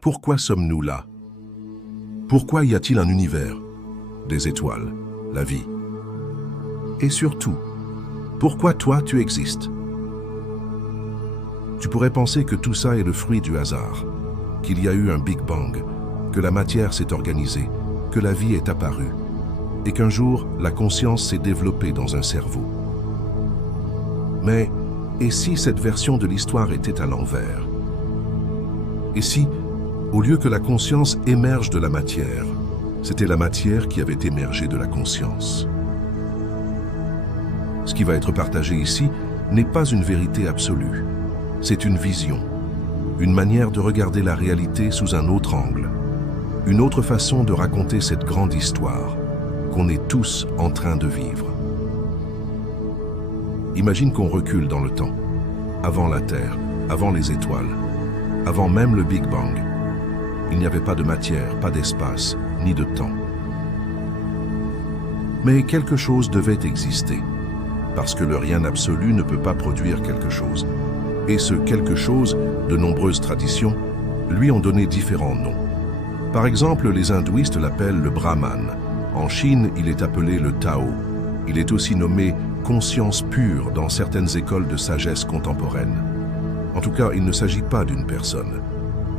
Pourquoi sommes-nous là? Pourquoi y a-t-il un univers, des étoiles, la vie? Et surtout, pourquoi toi tu existes? Tu pourrais penser que tout ça est le fruit du hasard, qu'il y a eu un Big Bang, que la matière s'est organisée, que la vie est apparue, et qu'un jour, la conscience s'est développée dans un cerveau. Mais, et si cette version de l'histoire était à l'envers? Et si, au lieu que la conscience émerge de la matière, c'était la matière qui avait émergé de la conscience? Ce qui va être partagé ici n'est pas une vérité absolue. C'est une vision, une manière de regarder la réalité sous un autre angle, une autre façon de raconter cette grande histoire qu'on est tous en train de vivre. Imagine qu'on recule dans le temps, avant la Terre, avant les étoiles, avant même le Big Bang. Il n'y avait pas de matière, pas d'espace, ni de temps. Mais quelque chose devait exister, parce que le rien absolu ne peut pas produire quelque chose. Et ce quelque chose, de nombreuses traditions, lui ont donné différents noms. Par exemple, les hindouistes l'appellent le Brahman. En Chine, il est appelé le Tao. Il est aussi nommé conscience pure dans certaines écoles de sagesse contemporaine. En tout cas, il ne s'agit pas d'une personne.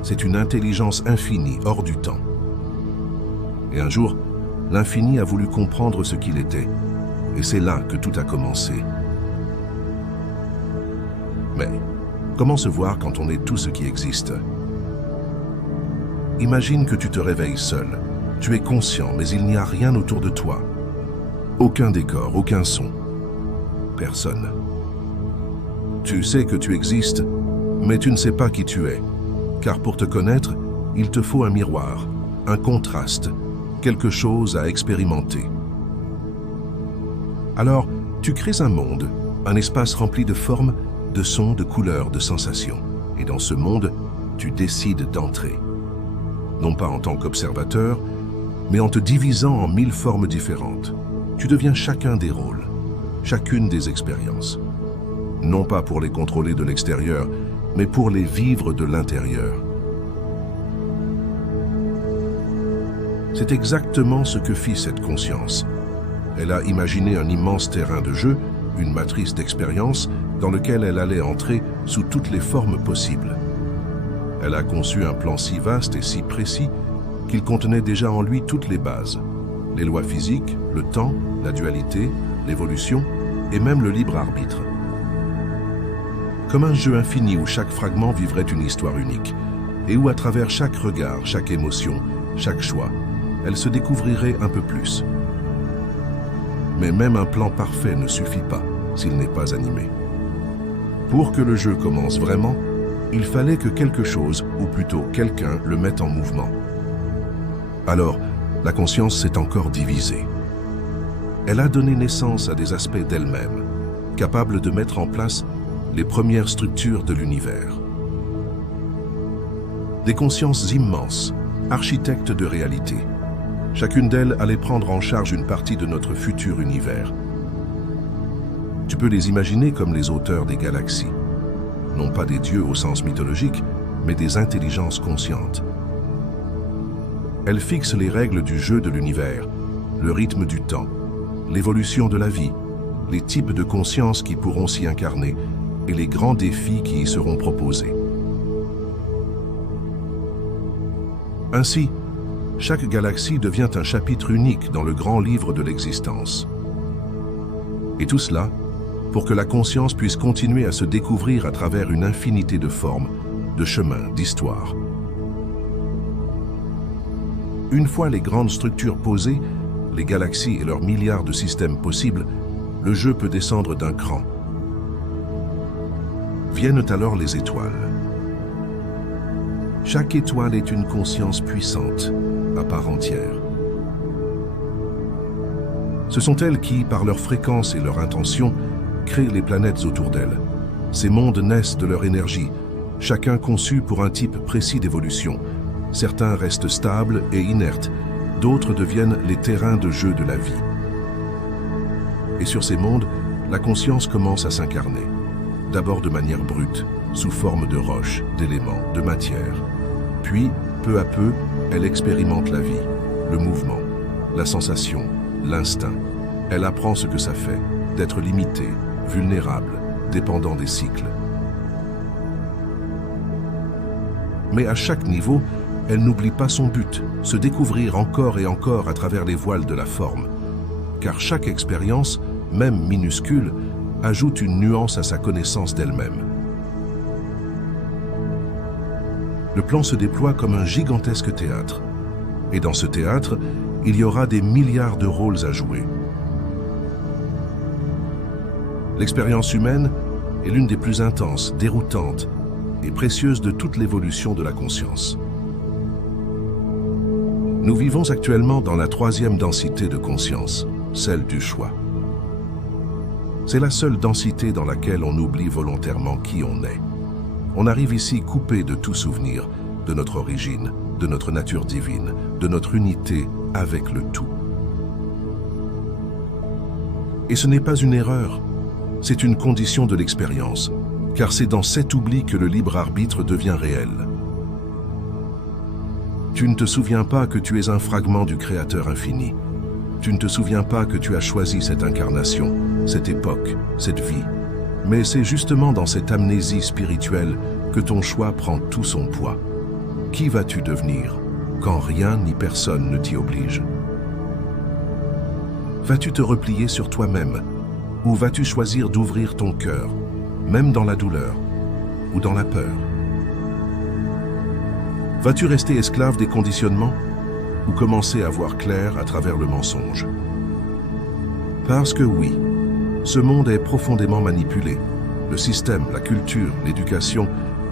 C'est une intelligence infinie, hors du temps. Et un jour, l'infini a voulu comprendre ce qu'il était. Et c'est là que tout a commencé. Mais comment se voir quand on est tout ce qui existe? Imagine que tu te réveilles seul. Tu es conscient, mais il n'y a rien autour de toi. Aucun décor, aucun son. Personne. Tu sais que tu existes, mais tu ne sais pas qui tu es. Car pour te connaître, il te faut un miroir, un contraste, quelque chose à expérimenter. Alors, tu crées un monde, un espace rempli de formes, de sons, de couleurs, de sensations. Et dans ce monde, tu décides d'entrer. Non pas en tant qu'observateur, mais en te divisant en 1000 formes différentes. Tu deviens chacun des rôles, chacune des expériences. Non pas pour les contrôler de l'extérieur, mais pour les vivre de l'intérieur. C'est exactement ce que fit cette conscience. Elle a imaginé un immense terrain de jeu, une matrice d'expérience, dans lequel elle allait entrer sous toutes les formes possibles. Elle a conçu un plan si vaste et si précis qu'il contenait déjà en lui toutes les bases. Les lois physiques, le temps, la dualité, l'évolution et même le libre arbitre. Comme un jeu infini où chaque fragment vivrait une histoire unique et où à travers chaque regard, chaque émotion, chaque choix, elle se découvrirait un peu plus. Mais même un plan parfait ne suffit pas s'il n'est pas animé. Pour que le jeu commence vraiment, il fallait que quelque chose, ou plutôt quelqu'un, le mette en mouvement. Alors, la conscience s'est encore divisée. Elle a donné naissance à des aspects d'elle-même, capables de mettre en place les premières structures de l'univers. Des consciences immenses, architectes de réalité. Chacune d'elles allait prendre en charge une partie de notre futur univers. Tu peux les imaginer comme les auteurs des galaxies. Non pas des dieux au sens mythologique, mais des intelligences conscientes. Elles fixent les règles du jeu de l'univers, le rythme du temps, l'évolution de la vie, les types de conscience qui pourront s'y incarner et les grands défis qui y seront proposés. Ainsi, chaque galaxie devient un chapitre unique dans le grand livre de l'existence. Et tout cela pour que la conscience puisse continuer à se découvrir à travers une infinité de formes, de chemins, d'histoires. Une fois les grandes structures posées, les galaxies et leurs milliards de systèmes possibles, le jeu peut descendre d'un cran. Viennent alors les étoiles. Chaque étoile est une conscience puissante, à part entière. Ce sont elles qui, par leur fréquence et leur intention, créent les planètes autour d'elles. Ces mondes naissent de leur énergie, chacun conçu pour un type précis d'évolution. Certains restent stables et inertes, d'autres deviennent les terrains de jeu de la vie. Et sur ces mondes, la conscience commence à s'incarner. D'abord de manière brute, sous forme de roches, d'éléments, de matière. Puis, Peu à peu, elle expérimente la vie, le mouvement, la sensation, l'instinct. Elle apprend ce que ça fait, d'être limitée, vulnérable, dépendant des cycles. Mais à chaque niveau, elle n'oublie pas son but, se découvrir encore et encore à travers les voiles de la forme. Car chaque expérience, même minuscule, ajoute une nuance à sa connaissance d'elle-même. Le plan se déploie comme un gigantesque théâtre. Et dans ce théâtre, il y aura des milliards de rôles à jouer. L'expérience humaine est l'une des plus intenses, déroutantes et précieuses de toute l'évolution de la conscience. Nous vivons actuellement dans la troisième densité de conscience, celle du choix. C'est la seule densité dans laquelle on oublie volontairement qui on est. On arrive ici coupé de tout souvenir, de notre origine, de notre nature divine, de notre unité avec le tout. Et ce n'est pas une erreur, c'est une condition de l'expérience, car c'est dans cet oubli que le libre arbitre devient réel. Tu ne te souviens pas que tu es un fragment du Créateur infini. Tu ne te souviens pas que tu as choisi cette incarnation, cette époque, cette vie. Mais c'est justement dans cette amnésie spirituelle que ton choix prend tout son poids. Qui vas-tu devenir quand rien ni personne ne t'y oblige? Vas-tu te replier sur toi-même ou vas-tu choisir d'ouvrir ton cœur, même dans la douleur ou dans la peur? Vas-tu rester esclave des conditionnements ou commencer à voir clair à travers le mensonge? Parce que oui, ce monde est profondément manipulé. Le système, la culture, l'éducation,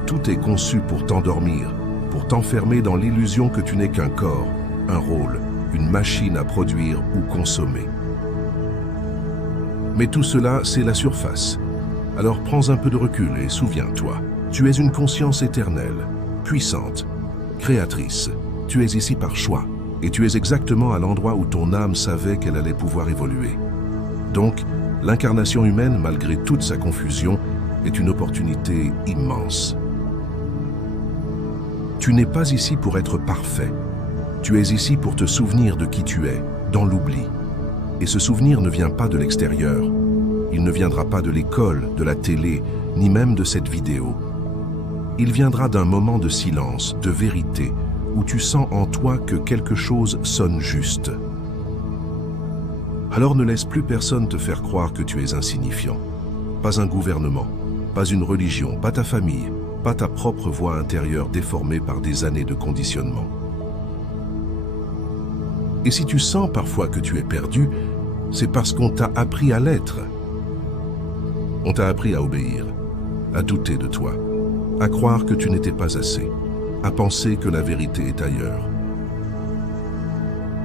tout est conçu pour t'endormir, pour t'enfermer dans l'illusion que tu n'es qu'un corps, un rôle, une machine à produire ou consommer. Mais tout cela, c'est la surface. Alors prends un peu de recul et souviens-toi, tu es une conscience éternelle, puissante, créatrice. Tu es ici par choix, et tu es exactement à l'endroit où ton âme savait qu'elle allait pouvoir évoluer. Donc, l'incarnation humaine, malgré toute sa confusion, est une opportunité immense. Tu n'es pas ici pour être parfait. Tu es ici pour te souvenir de qui tu es, dans l'oubli. Et ce souvenir ne vient pas de l'extérieur. Il ne viendra pas de l'école, de la télé, ni même de cette vidéo. Il viendra d'un moment de silence, de vérité, où tu sens en toi que quelque chose sonne juste. Alors ne laisse plus personne te faire croire que tu es insignifiant. Pas un gouvernement, pas une religion, pas ta famille, pas ta propre voix intérieure déformée par des années de conditionnement. Et si tu sens parfois que tu es perdu, c'est parce qu'on t'a appris à l'être. On t'a appris à obéir, à douter de toi, à croire que tu n'étais pas assez, à penser que la vérité est ailleurs.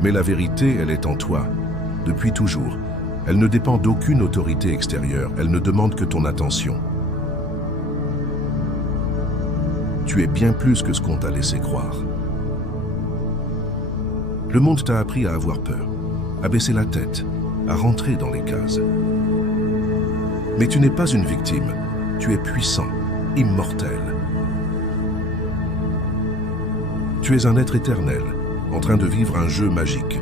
Mais la vérité, elle est en toi, depuis toujours. Elle ne dépend d'aucune autorité extérieure, elle ne demande que ton attention. Tu es bien plus que ce qu'on t'a laissé croire. Le monde t'a appris à avoir peur, à baisser la tête, à rentrer dans les cases. Mais tu n'es pas une victime, tu es puissant, immortel. Tu es un être éternel, en train de vivre un jeu magique.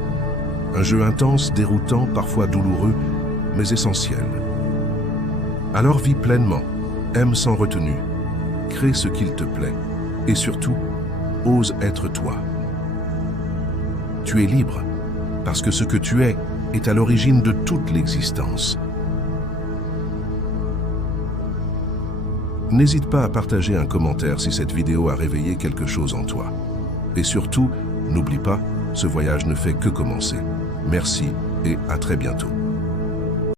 Un jeu intense, déroutant, parfois douloureux, mais essentiel. Alors vis pleinement, aime sans retenue, crée ce qu'il te plaît, et surtout, ose être toi. Tu es libre, parce que ce que tu es est à l'origine de toute l'existence. N'hésite pas à partager un commentaire si cette vidéo a réveillé quelque chose en toi. Et surtout, n'oublie pas, ce voyage ne fait que commencer. Merci et à très bientôt.